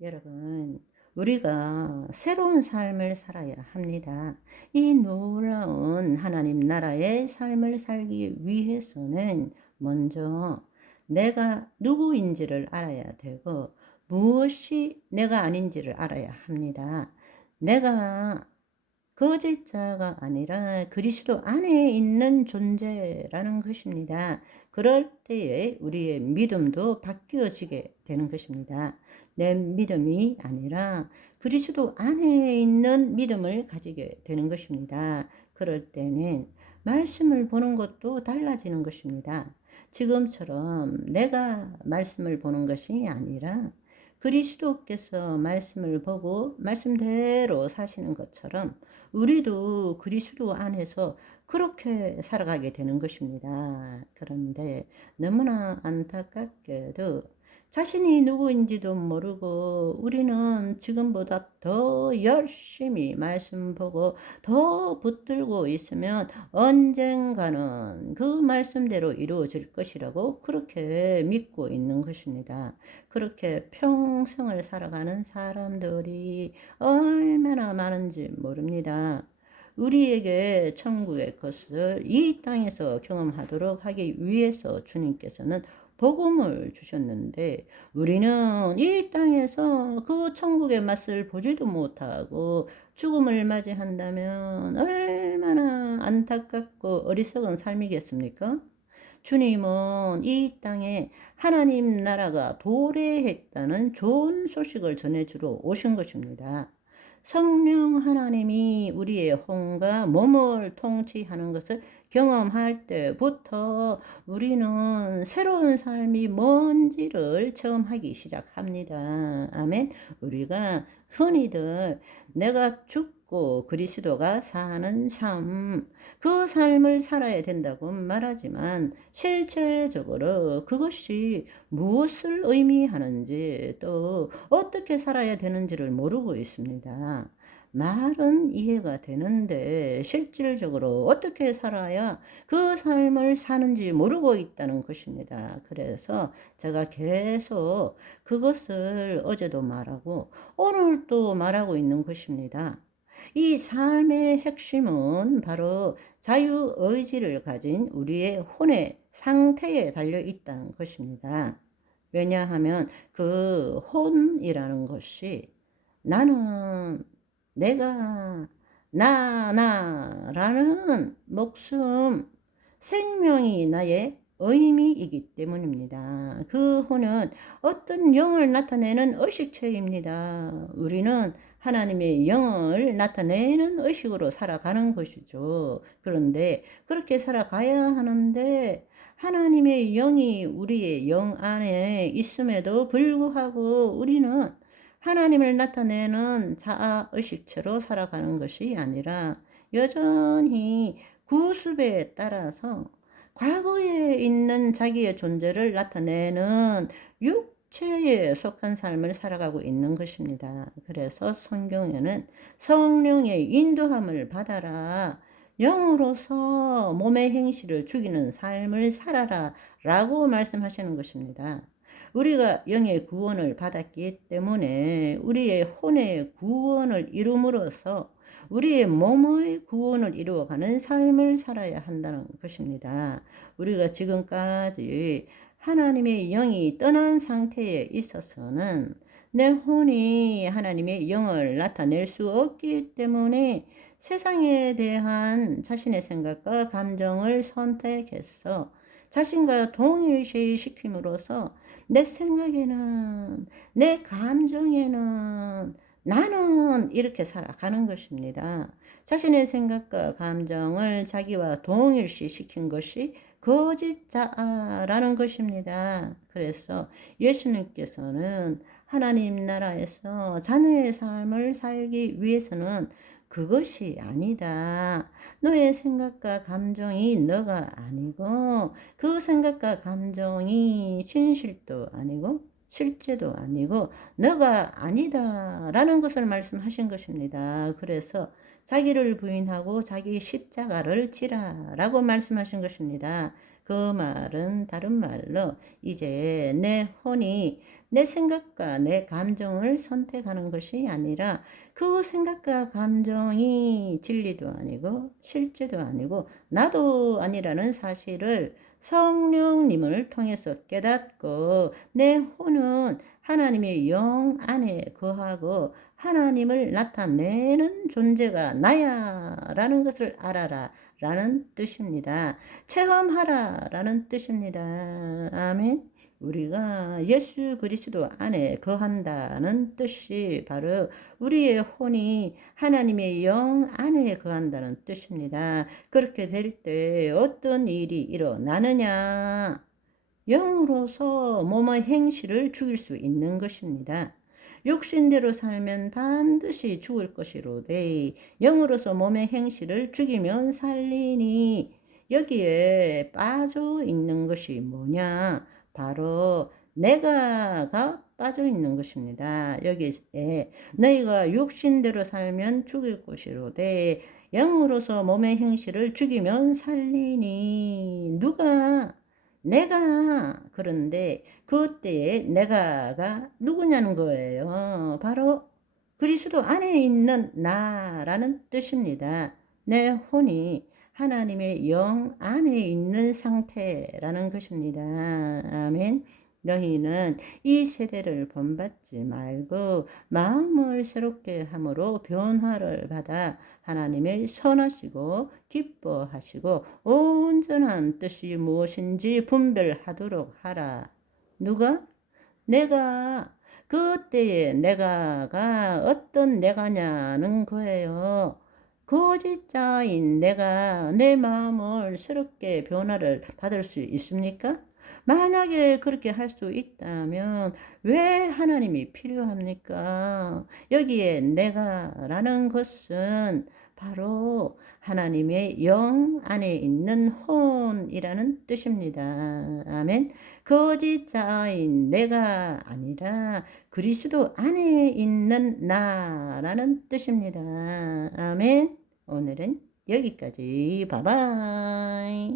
여러분, 우리가 새로운 삶을 살아야 합니다. 이 놀라운 하나님 나라의 삶을 살기 위해서는 먼저 내가 누구인지를 알아야 되고 무엇이 내가 아닌지를 알아야 합니다. 내가 거짓자가 아니라 그리스도 안에 있는 존재라는 것입니다. 그럴 때에 우리의 믿음도 바뀌어지게 되는 것입니다. 내 믿음이 아니라 그리스도 안에 있는 믿음을 가지게 되는 것입니다. 그럴 때는 말씀을 보는 것도 달라지는 것입니다. 지금처럼 내가 말씀을 보는 것이 아니라 그리스도께서 말씀을 보고 말씀대로 사시는 것처럼 우리도 그리스도 안에서 그렇게 살아가게 되는 것입니다. 그런데 너무나 안타깝게도 자신이 누구인지도 모르고 우리는 지금보다 더 열심히 말씀 보고 더 붙들고 있으면 언젠가는 그 말씀대로 이루어질 것이라고 그렇게 믿고 있는 것입니다. 그렇게 평생을 살아가는 사람들이 얼마나 많은지 모릅니다. 우리에게 천국의 것을 이 땅에서 경험하도록 하기 위해서 주님께서는 복음을 주셨는데 우리는 이 땅에서 그 천국의 맛을 보지도 못하고 죽음을 맞이한다면 얼마나 안타깝고 어리석은 삶이겠습니까? 주님은 이 땅에 하나님 나라가 도래했다는 좋은 소식을 전해주러 오신 것입니다. 성령 하나님이 우리의 혼과 몸을 통치하는 것을 경험할 때부터 우리는 새로운 삶이 뭔지를 체험 하기 시작합니다. 아멘. 우리가 흔히들 내가 죽 고 그리스도가 사는 삶, 그 삶을 살아야 된다고 말하지만 실제적으로 그것이 무엇을 의미하는지 또 어떻게 살아야 되는지를 모르고 있습니다. 말은 이해가 되는데 실질적으로 어떻게 살아야 그 삶을 사는지 모르고 있다는 것입니다. 그래서 제가 계속 그것을 어제도 말하고 오늘도 말하고 있는 것입니다. 이 삶의 핵심은 바로 자유 의지를 가진 우리의 혼의 상태에 달려 있다는 것입니다. 왜냐하면 그 혼이라는 것이 나는 내가 나, 나라는 목숨, 생명이 나의 의미이기 때문입니다. 그 혼은 어떤 영을 나타내는 의식체입니다. 우리는 하나님의 영을 나타내는 의식으로 살아가는 것이죠. 그런데 그렇게 살아가야 하는데 하나님의 영이 우리의 영 안에 있음에도 불구하고 우리는 하나님을 나타내는 자아 의식체로 살아가는 것이 아니라 여전히 구습에 따라서 과거에 있는 자기의 존재를 나타내는 육 체에 속한 삶을 살아가고 있는 것입니다. 그래서 성경에는 성령의 인도함을 받아라. 영으로서 몸의 행실을 죽이는 삶을 살아라. 라고 말씀하시는 것입니다. 우리가 영의 구원을 받았기 때문에 우리의 혼의 구원을 이룸으로써 우리의 몸의 구원을 이루어가는 삶을 살아야 한다는 것입니다. 우리가 지금까지 하나님의 영이 떠난 상태에 있어서는 내 혼이 하나님의 영을 나타낼 수 없기 때문에 세상에 대한 자신의 생각과 감정을 선택해서 자신과 동일시시킴으로써 내 생각에는, 내 감정에는 나는 이렇게 살아가는 것입니다. 자신의 생각과 감정을 자기와 동일시 시킨 것이 거짓자라는 것입니다. 그래서 예수님께서는 하나님 나라에서 자녀의 삶을 살기 위해서는 그것이 아니다. 너의 생각과 감정이 너가 아니고 그 생각과 감정이 진실도 아니고 실제도 아니고 너가 아니다라는 것을 말씀하신 것입니다. 그래서 자기를 부인하고 자기 십자가를 지라라고 말씀하신 것입니다. 그 말은 다른 말로 이제 내 혼이 내 생각과 내 감정을 선택하는 것이 아니라 그 생각과 감정이 진리도 아니고 실제도 아니고 나도 아니라는 사실을 성령님을 통해서 깨닫고 내 혼은 하나님의 영 안에 거하고 하나님을 나타내는 존재가 나야 라는 것을 알아라 라는 뜻입니다. 체험하라 라는 뜻입니다. 아멘. 우리가 예수 그리스도 안에 거한다는 뜻이 바로 우리의 혼이 하나님의 영 안에 거한다는 뜻입니다. 그렇게 될 때 어떤 일이 일어나느냐? 영으로서 몸의 행실을 죽일 수 있는 것입니다. 육신대로 살면 반드시 죽을 것이로되 영으로서 몸의 행실을 죽이면 살리니 여기에 빠져 있는 것이 뭐냐? 바로 내가가 빠져 있는 것입니다. 여기에 너희가 육신대로 살면 죽을 것이로되 영으로서 몸의 행실을 죽이면 살리니 누가 내가 그런데 그때에 내가가 누구냐는 거예요. 바로 그리스도 안에 있는 나라는 뜻입니다. 내 혼이 하나님의 영 안에 있는 상태라는 것입니다. 아멘. 너희는 이 세대를 본받지 말고 마음을 새롭게 함으로 변화를 받아 하나님의 선하시고 기뻐하시고 온전한 뜻이 무엇인지 분별하도록 하라. 누가? 내가 그때의 내가가 어떤 내가냐는 거예요. 거짓자인 내가 내 마음을 새롭게 변화를 받을 수 있습니까? 만약에 그렇게 할 수 있다면 왜 하나님이 필요합니까? 여기에 내가라는 것은 바로 하나님의 영 안에 있는 혼이라는 뜻입니다. 아멘. 거짓 자인 내가 아니라 그리스도 안에 있는 나라는 뜻입니다. 아멘. 오늘은 여기까지. 바바이.